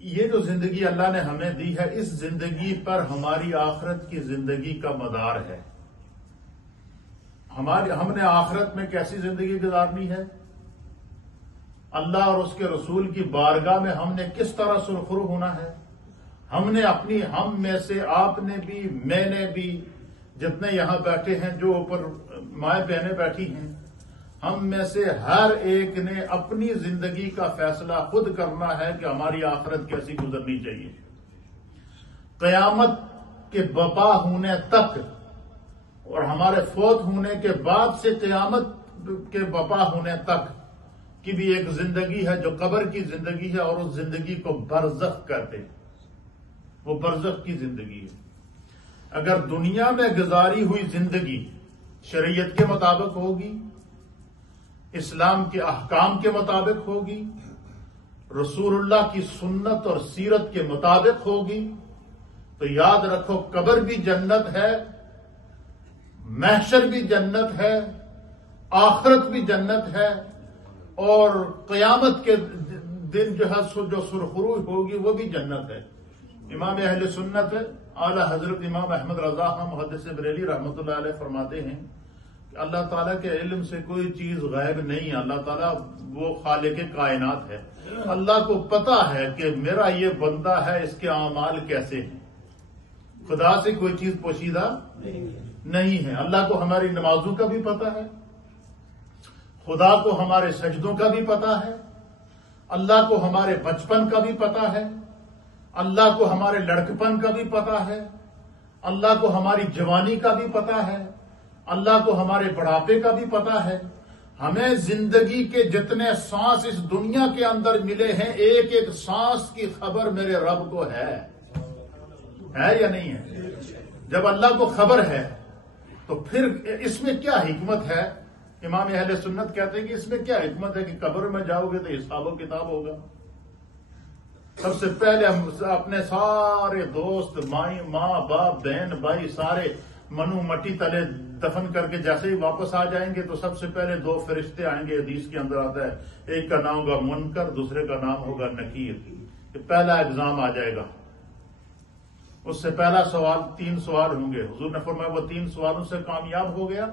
یہ جو زندگی اللہ نے ہمیں دی ہے، اس زندگی پر ہماری آخرت کی زندگی کا مدار ہے۔ ہم نے آخرت میں کیسی زندگی گزارنی ہے، اللہ اور اس کے رسول کی بارگاہ میں ہم نے کس طرح سرخرو ہونا ہے۔ ہم میں سے آپ نے بھی، میں نے بھی، جتنے یہاں بیٹھے ہیں، جو اوپر مائیں بہنیں بیٹھی ہیں، ہم میں سے ہر ایک نے اپنی زندگی کا فیصلہ خود کرنا ہے کہ ہماری آخرت کیسی گزرنی چاہیے۔ قیامت کے برپا ہونے تک اور ہمارے فوت ہونے کے بعد سے قیامت کے برپا ہونے تک کی بھی ایک زندگی ہے جو قبر کی زندگی ہے، اور اس زندگی کو برزخ کہتے ہیں۔ وہ برزخ کی زندگی ہے۔ اگر دنیا میں گزاری ہوئی زندگی شریعت کے مطابق ہوگی، اسلام کے احکام کے مطابق ہوگی، رسول اللہ کی سنت اور سیرت کے مطابق ہوگی، تو یاد رکھو قبر بھی جنت ہے، محشر بھی جنت ہے، آخرت بھی جنت ہے، اور قیامت کے دن جو سرخرو ہوگی وہ بھی جنت ہے۔ امام اہل سنت اعلی حضرت امام احمد رضا محدث بریلی رحمۃ اللہ علیہ فرماتے ہیں کہ اللہ تعالیٰ کے علم سے کوئی چیز غائب نہیں ہے۔ اللہ تعالیٰ وہ خالق کائنات ہے۔ اللہ کو پتا ہے کہ میرا یہ بندہ ہے، اس کے اعمال کیسے ہیں۔ خدا سے کوئی چیز پوشیدہ نہیں ہے۔ اللہ کو ہماری نمازوں کا بھی پتا ہے، خدا کو ہمارے سجدوں کا بھی پتا ہے، اللہ کو ہمارے بچپن کا بھی پتا ہے، اللہ کو ہمارے لڑکپن کا بھی پتا ہے، اللہ کو ہماری جوانی کا بھی پتا ہے، اللہ کو ہمارے بڑھاپے کا بھی پتا ہے۔ ہمیں زندگی کے جتنے سانس اس دنیا کے اندر ملے ہیں، ایک ایک سانس کی خبر میرے رب کو ہے یا نہیں ہے؟ جب اللہ کو خبر ہے تو پھر اس میں کیا حکمت ہے؟ امام اہل سنت کہتے ہیں کہ اس میں کیا حکمت ہے کہ قبر میں جاؤ گے تو حساب و کتاب ہوگا۔ سب سے پہلے ہم اپنے سارے دوست، ماں باپ، بہن بھائی، سارے منو مٹی تلے دفن کر کے جیسے ہی واپس آ جائیں گے تو سب سے پہلے دو فرشتے آئیں گے۔ حدیث کے اندر آتا ہے، ایک کا نام ہوگا منکر، دوسرے کا نام ہوگا نکیر۔ یہ پہلا ایگزام آ جائے گا۔ اس سے پہلا سوال، 3 سوال ہوں گے۔ حضور نے فرمایا وہ 3 سوالوں سے کامیاب ہو گیا،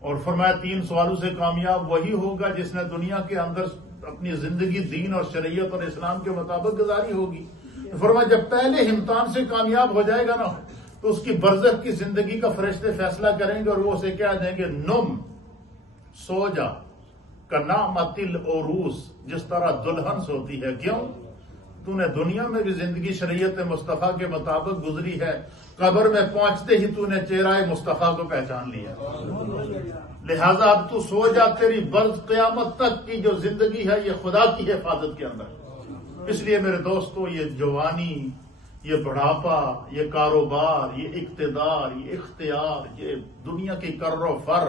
اور فرمایا 3 سوالوں سے کامیاب وہی ہوگا جس نے دنیا کے اندر اپنی زندگی دین اور شریعت اور اسلام کے مطابق گزاری ہوگی۔ فرمایا جب پہلے امتحان سے کامیاب ہو جائے گا نا، تو اس کی برزخ کی زندگی کا فرشتے فیصلہ کریں گے، اور وہ اسے کیا دیں گے، نم، سو جا، کنامت العروس، جس طرح دلہن سوتی ہے۔ کیوں؟ تو نے دنیا میں بھی زندگی شریعت مصطفیٰ کے مطابق گزری ہے، قبر میں پہنچتے ہی تو نے چہرہ مصطفیٰ کو پہچان لیا، لہذا اب تو سو جا، تیری برز قیامت تک کی جو زندگی ہے یہ خدا کی حفاظت کے اندر۔ اس لیے میرے دوستو، یہ جوانی، یہ بڑھاپا، یہ کاروبار، یہ اقتدار، یہ اختیار، یہ دنیا کی کر و فر،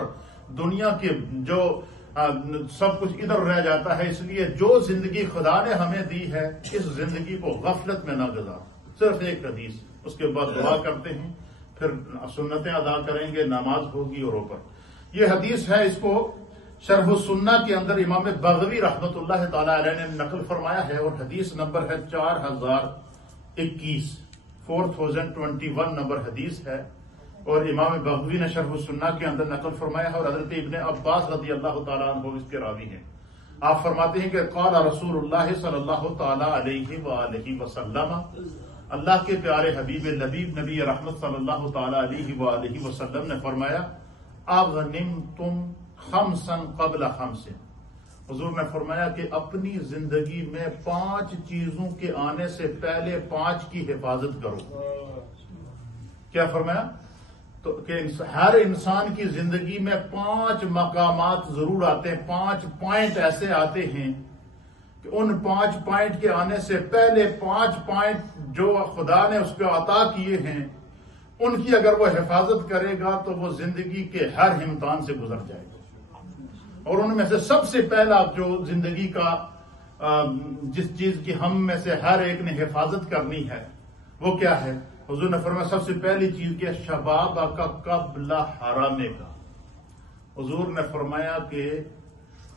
دنیا کے جو سب کچھ ادھر رہ جاتا ہے۔ اس لیے جو زندگی خدا نے ہمیں دی ہے، اس زندگی کو غفلت میں نہ گزار۔ صرف ایک حدیث، اس کے بعد دعا کرتے ہیں، پھر سنتیں ادا کریں گے، نماز ہوگی اور اوپر۔ یہ حدیث ہے، اس کو شرح السنہ کے اندر امام بغوی رحمۃ اللہ تعالی علیہ نے نقل فرمایا ہے، اور حدیث نمبر ہے 4021، 4021 نمبر حدیث ہے، اور امام بغوی نے شرح السنہ کے اندر نقل فرمایا ہے، اور حضرت ابن عباس رضی اللہ تعالیٰ عنہ اس کے راوی ہیں۔ آپ فرماتے ہیں کہ قال رسول اللہ صلی اللہ تعالی علیہ وآلہ وسلم، اللہ کے پیارے حبیب لبیب نبی رحمت صلی اللہ تعالی علیہ وآلہ وسلم نے فرمایا، اغنمتم خمسا قبل خمس۔ حضور نے فرمایا کہ اپنی زندگی میں 5 چیزوں کے آنے سے پہلے 5 کی حفاظت کرو۔ کیا فرمایا؟ تو کہ ہر انسان کی زندگی میں 5 مقامات ضرور آتے ہیں، 5 پوائنٹ ایسے آتے ہیں کہ ان 5 پوائنٹ کے آنے سے پہلے 5 پوائنٹ جو خدا نے اس کو عطا کیے ہیں، ان کی اگر وہ حفاظت کرے گا تو وہ زندگی کے ہر امتحان سے گزر جائے گا۔ اور ان میں سے سب سے پہلا جو زندگی کا جس چیز کی ہم میں سے ہر ایک نے حفاظت کرنی ہے وہ کیا ہے؟ حضور نے فرمایا سب سے پہلی چیز کیا، شباب کا قبل حرامے کا۔ حضور نے فرمایا کہ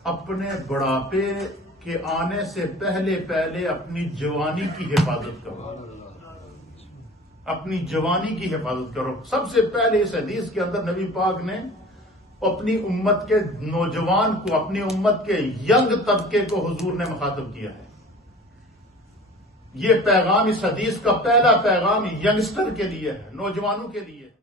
اپنے بڑھاپے کے آنے سے پہلے پہلے اپنی جوانی کی حفاظت کرو، اپنی جوانی کی حفاظت کرو۔ سب سے پہلے اس حدیث کے اندر نبی پاک نے اپنی امت کے نوجوان کو، اپنی امت کے ینگ طبقے کو حضور نے مخاطب کیا ہے۔ یہ پیغام، اس حدیث کا پہلا پیغام ینگسٹر کے لیے ہے، نوجوانوں کے لیے۔